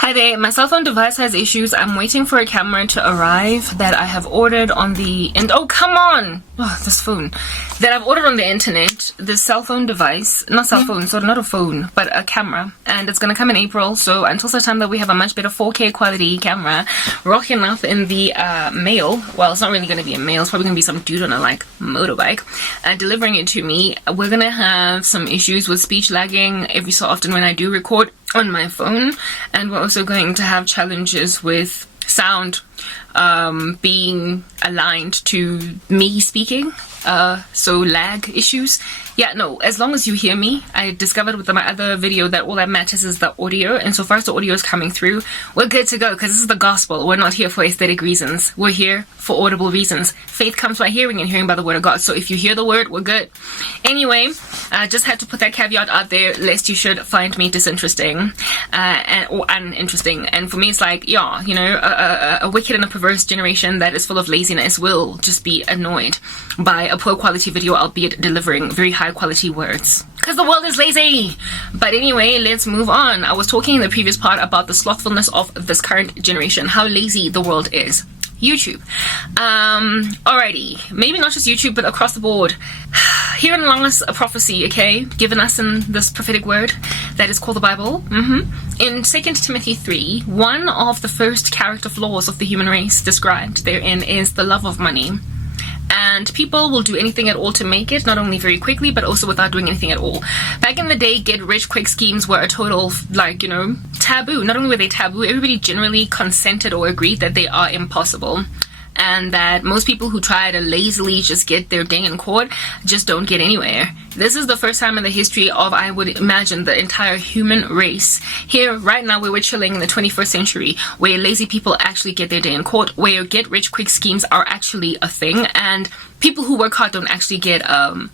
Hi there, my cell phone device has issues. I'm waiting for a camera to arrive that I have ordered on the oh come on! Oh, this phone that I've ordered on the internet. This cell phone device, not cell phone, so not a phone, but a camera, and it's gonna come in April. So until such time that we have a much better 4K quality camera rocking up in the mail. Well, it's not really gonna be a mail. It's probably gonna be some dude on a motorbike delivering it to me. We're gonna have some issues with speech lagging every so often when I do record on my phone, and we're also going to have challenges with sound being aligned to me speaking, so lag issues. Yeah, no, as long as you hear me. I discovered with my other video that all that matters is the audio, and so far as the audio is coming through, we're good to go, because this is the gospel. We're not here for aesthetic reasons. We're here for audible reasons. Faith comes by hearing, and hearing by the word of God. So if you hear the word, we're good. Anyway, I just had to put that caveat out there, lest you should find me disinteresting or uninteresting. And for me, it's like, yeah, you know, a wicked and a perverse generation that is full of laziness will just be annoyed by a poor quality video, albeit delivering very high quality words, because the world is lazy. But anyway, let's move on. I was talking in the previous part about the slothfulness of this current generation, how lazy the world is. YouTube. Alrighty, maybe not just YouTube, but across the board. Herein lies a prophecy, okay, given us in this prophetic word that is called the Bible. In 2 Timothy 3, one of the first character flaws of the human race described therein is the love of money. And people will do anything at all to make it, not only very quickly, but also without doing anything at all. Back in the day, get-rich-quick schemes were a total, taboo. Not only were they taboo, everybody generally consented or agreed that they are impossible. And that most people who try to lazily just get their day in court just don't get anywhere. This is the first time in the history of, I would imagine, the entire human race. Here, right now, where we're chilling in the 21st century, where lazy people actually get their day in court, where get-rich-quick schemes are actually a thing, and people who work hard don't actually get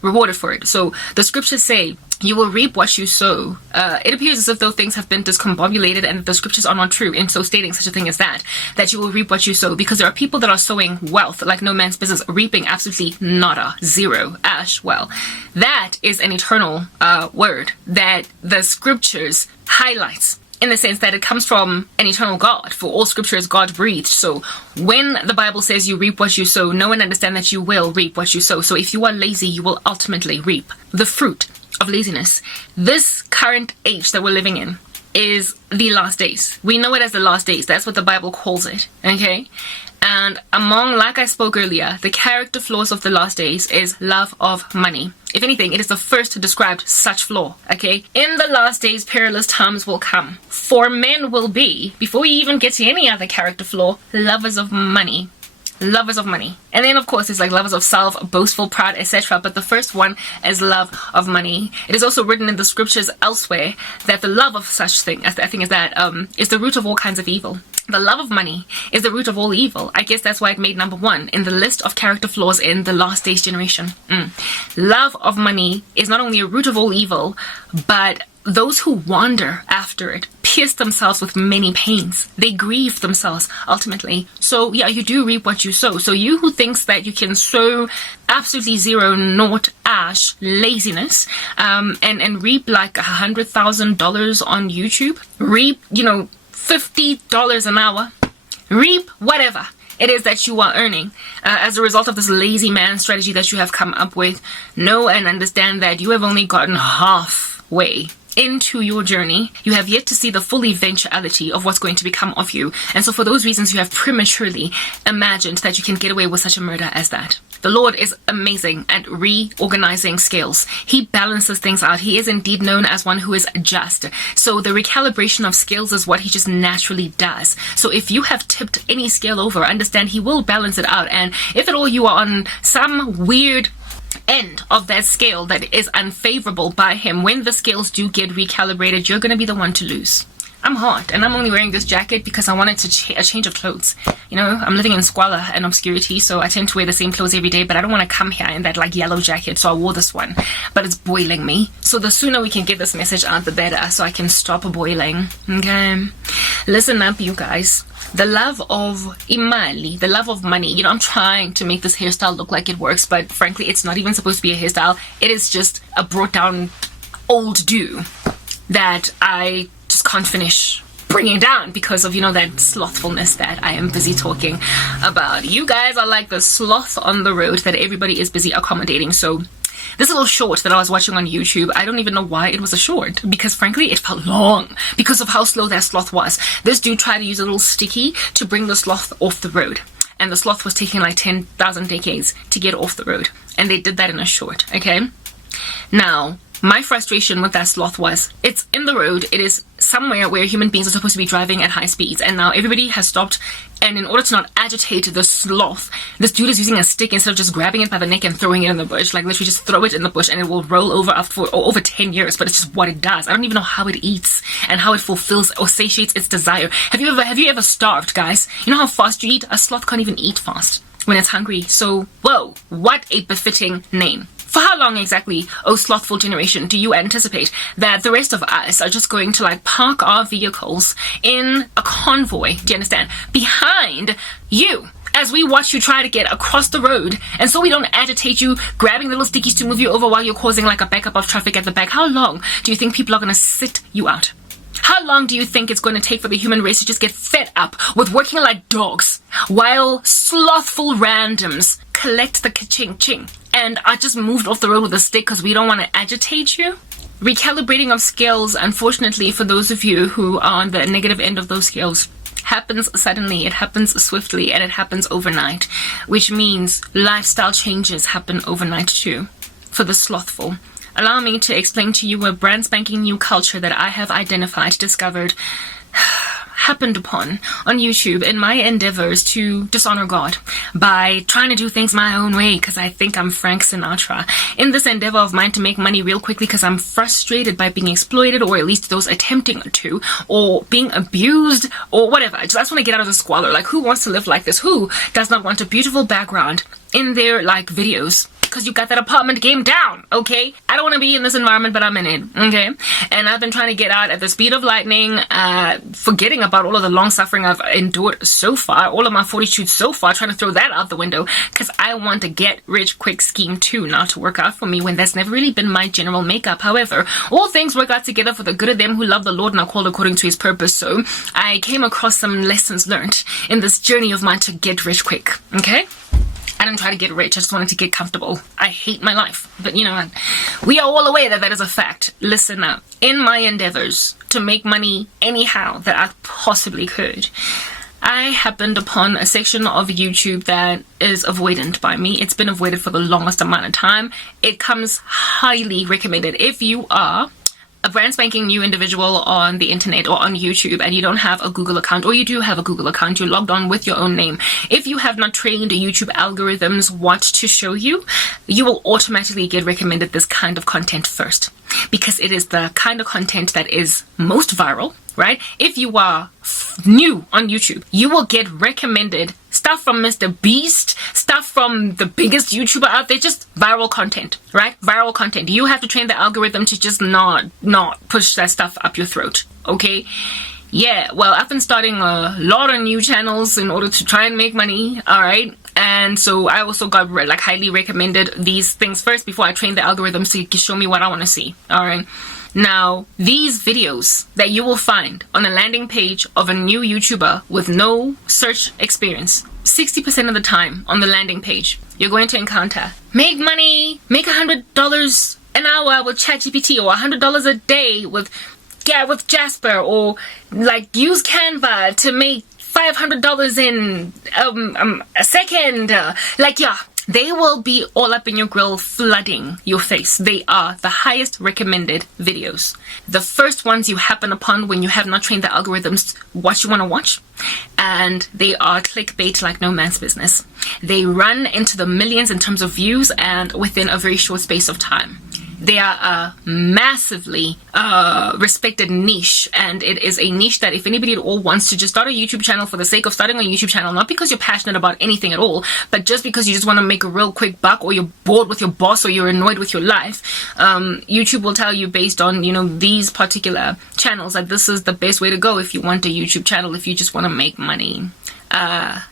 rewarded for it. So the scriptures say, you will reap what you sow. It appears as if though things have been discombobulated and the scriptures are not true in so stating such a thing as that you will reap what you sow, because there are people that are sowing wealth like no man's business, reaping absolutely nada, zero, ash. Well, that is an eternal word that the scriptures highlights, in the sense that it comes from an eternal God, for all scripture is God breathed. So when the Bible says you reap what you sow, know and understand that you will reap what you sow. So if you are lazy, you will ultimately reap the fruit of laziness. This current age that we're living in is the last days. We know it as the last days. That's what the Bible calls it, okay? And among, like I spoke earlier, the character flaws of the last days is love of money. If anything, it is the first to describe such flaw, okay? In the last days, perilous times will come. For men will be, before we even get to any other character flaw, lovers of money. Lovers of money. And then of course there's lovers of self, boastful, proud, etc. But the first one is love of money. It is also written in the scriptures elsewhere that the love of such thing, is the root of all kinds of evil. The love of money is the root of all evil. I guess that's why it made number one in the list of character flaws in the last days generation. Love of money is not only a root of all evil, but those who wander after it pierce themselves with many pains. They grieve themselves ultimately. So yeah, you do reap what you sow. So you who thinks that you can sow absolutely zero, naught, ash, laziness, and reap like $100,000 on YouTube, reap, $50 an hour, reap whatever it is that you are earning as a result of this lazy man strategy that you have come up with, know and understand that you have only gotten halfway into your journey. You have yet to see the full eventuality of what's going to become of you. And so for those reasons, you have prematurely imagined that you can get away with such a murder as that. The Lord is amazing at reorganizing scales. He balances things out. He is indeed known as one who is just. So the recalibration of scales is what he just naturally does. So if you have tipped any scale over, understand he will balance it out. And if at all you are on some weird end of that scale that is unfavorable by him, when the scales do get recalibrated, you're going to be the one to lose. I'm hot, and I'm only wearing this jacket because I wanted to a change of clothes. I'm living in squalor and obscurity, so I tend to wear the same clothes every day, but I don't want to come here in that yellow jacket, so I wore this one. But it's boiling me. So the sooner we can get this message out, the better, so I can stop boiling. Okay? Listen up, you guys. The love of imali, the love of money. I'm trying to make this hairstyle look like it works, but frankly, it's not even supposed to be a hairstyle. It is just a brought down old do that I just can't finish bringing down because of, that slothfulness that I am busy talking about. You guys are like the sloth on the road that everybody is busy accommodating. So this little short that I was watching on YouTube, I don't even know why it was a short, because frankly it felt long because of how slow that sloth was. This dude tried to use a little sticky to bring the sloth off the road, and the sloth was taking like 10,000 decades to get off the road, and they did that in a short. Okay, now my frustration with that sloth was, it's in the road, it is somewhere where human beings are supposed to be driving at high speeds, and now everybody has stopped, and in order to not agitate the sloth, this dude is using a stick instead of just grabbing it by the neck and throwing it in the bush. Like literally just throw it in the bush and it will roll over after over 10 years, but it's just what it does. I don't even know how it eats and how it fulfills or satiates its desire. Have you ever starved, guys? You know how fast you eat? A sloth can't even eat fast when it's hungry. So, whoa, what a befitting name. For how long exactly, oh slothful generation, do you anticipate that the rest of us are just going to like park our vehicles in a convoy, do you understand, behind you as we watch you try to get across the road, and so we don't agitate you, grabbing little stickies to move you over while you're causing like a backup of traffic at the back? How long do you think people are going to sit you out? How long do you think it's going to take for the human race to just get fed up with working like dogs while slothful randoms collect the ka-ching-ching and are just moved off the road with a stick because we don't want to agitate you? Recalibrating of scales, unfortunately, for those of you who are on the negative end of those scales, happens suddenly, it happens swiftly, and it happens overnight, which means lifestyle changes happen overnight too for the slothful. Allow me to explain to you a brand spanking new culture that I have identified, discovered, happened upon on YouTube in my endeavors to dishonor God by trying to do things my own way because I think I'm Frank Sinatra. In this endeavor of mine to make money real quickly because I'm frustrated by being exploited, or at least those attempting to, or being abused, or whatever. I just want to get out of the squalor. Like, who wants to live like this? Who does not want a beautiful background in their like videos? Because you got that apartment game down, okay? I don't want to be in this environment, but I'm in it, okay? And I've been trying to get out at the speed of lightning, forgetting about all of the long suffering I've endured so far, all of my fortitude so far, trying to throw that out the window, because I want a get rich quick scheme too, not to work out for me when that's never really been my general makeup. However, all things work out together for the good of them who love the Lord and are called according to his purpose. So I came across some lessons learned in this journey of mine to get rich quick, okay? I didn't try to get rich, I just wanted to get comfortable. I hate my life, but you know what? We are all aware that that is a fact. Listen up. In my endeavors to make money anyhow that I possibly could, I happened upon a section of YouTube that is avoidant by me. It's been avoided for the longest amount of time. It comes highly recommended. If you are a brand spanking new individual on the internet or on YouTube and you don't have a Google account, or you do have a Google account, you're logged on with your own name, if you have not trained YouTube algorithms what to show you, you will automatically get recommended this kind of content first, because it is the kind of content that is most viral, right? If you are new on YouTube, you will get recommended stuff from Mr. Beast, stuff from the biggest YouTuber out there, just viral content, right? Viral content. You have to train the algorithm to just not push that stuff up your throat, okay? Yeah, well, I've been starting a lot of new channels in order to try and make money, all right? And so I also got like highly recommended these things first before I trained the algorithms to show me what I want to see, all right? Now, these videos that you will find on a landing page of a new YouTuber with no search experience, 60% of the time on the landing page, you're going to encounter make money, make $100 an hour with ChatGPT, or $100 a day with Jasper, or like use Canva to make $500 in a second. Like, yeah. They will be all up in your grill, flooding your face. They are the highest recommended videos. The first ones you happen upon when you have not trained the algorithms what you want to watch. And they are clickbait like no man's business. They run into the millions in terms of views and within a very short space of time. They are a massively respected niche, and it is a niche that if anybody at all wants to just start a YouTube channel for the sake of starting a YouTube channel, not because you're passionate about anything at all, but just because you just want to make a real quick buck, or you're bored with your boss, or you're annoyed with your life, YouTube will tell you based on, you know, these particular channels that this is the best way to go if you want a YouTube channel, if you just want to make money.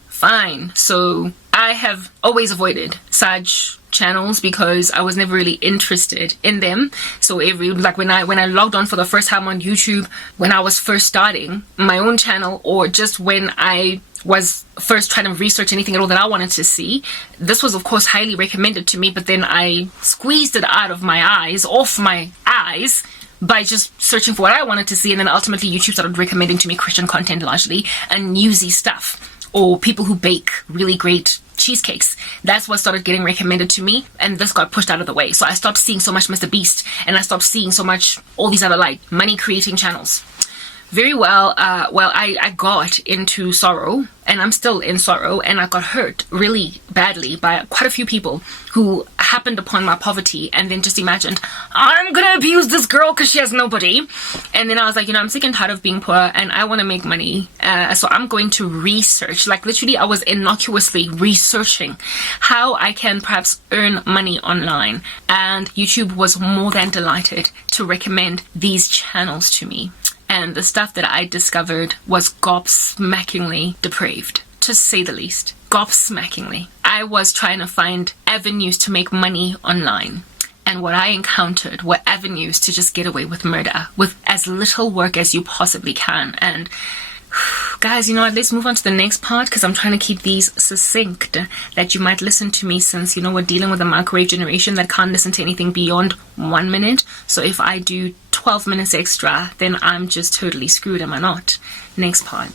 Fine. So I have always avoided such channels because I was never really interested in them. So when I logged on for the first time on YouTube, when I was first starting my own channel, or just when I was first trying to research anything at all that I wanted to see, this was of course highly recommended to me, but then I squeezed it off my eyes by just searching for what I wanted to see, and then ultimately YouTube started recommending to me Christian content largely, and newsy stuff, or people who bake really great cheesecakes. That's what started getting recommended to me, and this got pushed out of the way. So I stopped seeing so much Mr. Beast, and I stopped seeing so much all these other like money creating channels. Very well, I got into sorrow, and I'm still in sorrow, and I got hurt really badly by quite a few people who happened upon my poverty and then just imagined, I'm gonna abuse this girl because she has nobody. And then I was like, I'm sick and tired of being poor, and I want to make money, so I'm going to research. Like literally I was innocuously researching how I can perhaps earn money online, and YouTube was more than delighted to recommend these channels to me. And the stuff that I discovered was gobsmackingly depraved, to say the least. Gobsmackingly. I was trying to find avenues to make money online, and what I encountered were avenues to just get away with murder with as little work as you possibly can. And guys, you know what, let's move on to the next part, because I'm trying to keep these succinct, that you might listen to me, since we're dealing with a microwave generation that can't listen to anything beyond 1 minute. So if I do 12 minutes extra, then I'm just totally screwed, am I not? Next part.